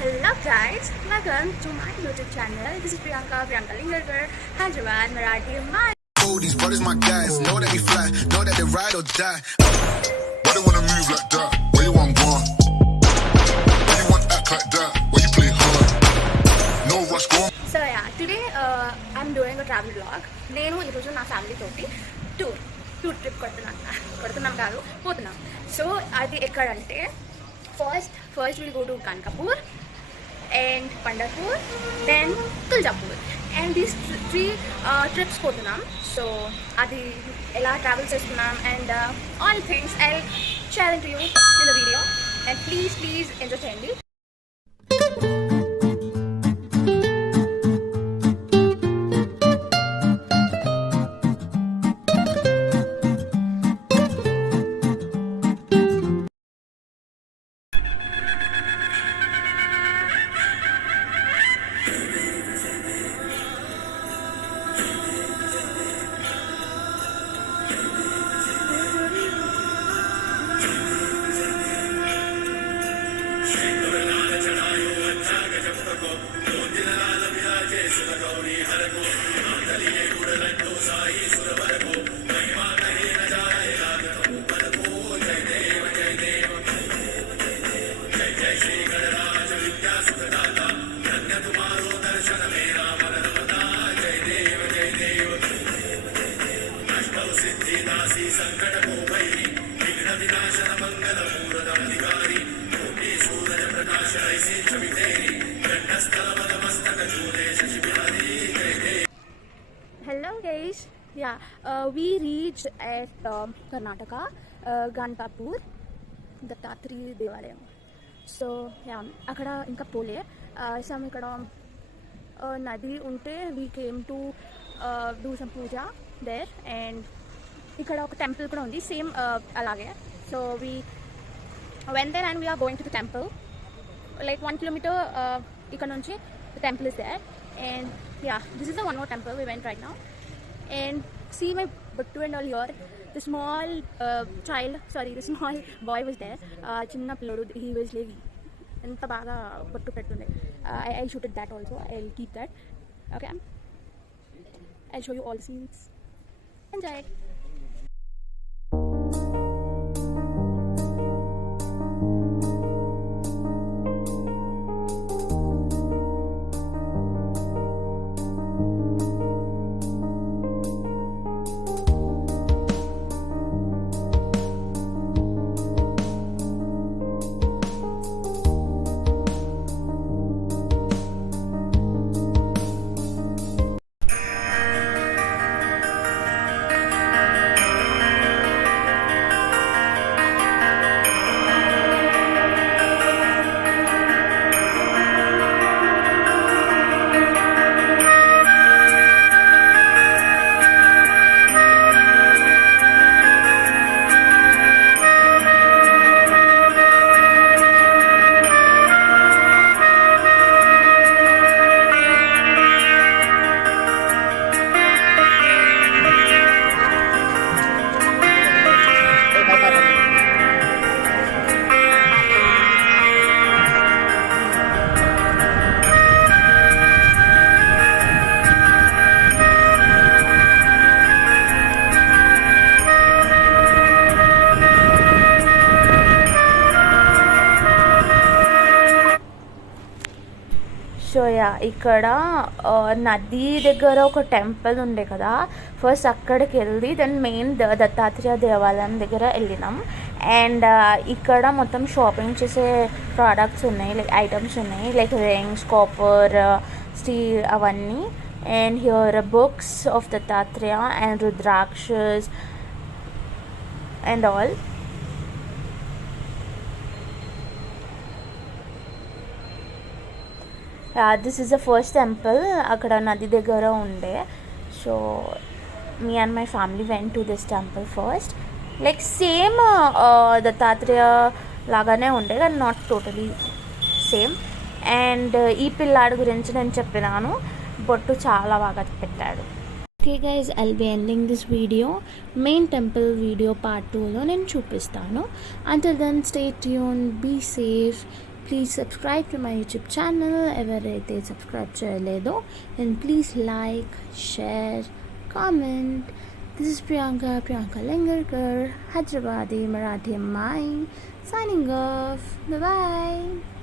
Hello guys, welcome to my YouTube channel. This is Priyanka Lingerkar, Hyderabad Marathi Ammae. Oh, these brothers my guys, know that we fly, know that they ride or die. Why they wanna move like that? Where you want gone? Why you want act like that? Why you play hard? No rush, go on. So yeah, today I'm doing a travel vlog. నేను ఈరోజు నా family తోటి tour trip కొడుతున్నాం కాదు పోతున్నాం. So అది ఎక్కడంటే first will go to Gangapur and Pandharpur, then Tuljapur, and these three trips పోతున్నాం. So అది ఎలా ట్రావెల్ చేస్తున్నాం and all things I'll share into you in the video, and please enjoy చేయండి. Hello guys, yeah, we reached at Karnataka, Gangapur, the Tatri Devalayam. So yeah, akkada inka pole some ikkada nadi unte we came to do some puja there, and ikkada oka temple kuda undi same alage. So we went there and we are going to the temple, like 1 kilometer ikkada nunchi the temple is there. And yeah, this is the one more temple we went right now. And see my buttu and all here. The small the small boy was there. Chinna pilladu, he was like enta baga buttu pettunde. I shooted that also. I'll keep that. Okay, I'll show you all the scenes. Enjoy. So yeah, ఇక్కడ నది దగ్గర ఒక temple ఉండే కదా, first అక్కడికి వెళ్ళి then main Dattatreya దేవాలయం దగ్గర వెళ్ళినాం. అండ్ ఇక్కడ మొత్తం షాపింగ్ చేసే ప్రోడక్ట్స్ ఉన్నాయి, లైక్ ఐటమ్స్ ఉన్నాయి, లైక్ రింగ్స్, కాపర్, స్టీల్ అవన్నీ. And here books of Dattatreya and రుద్రాక్షస్ and all. This is the first temple akkada nadi దగ్గర ఉండే. So me and my family went to this temple first, like same Dattatreya లాగానే ఉండే, కానీ not totally same. And ఈ పిల్లాడి గురించి నేను చెప్పినాను, బొట్టు చాలా బాగా పెట్టాడు. Okay guys, I'll be ending this video. Main temple video part 2 లో నేను చూపిస్తాను. Until then, stay tuned, be safe, Please subscribe to my YouTube channel ఎవరైతే సబ్స్క్రైబ్ చేయలేదో, and please like, share, comment. This is Priyanka Lingerkar, Hyderabad Marathi Ammae, signing off. Bye bye.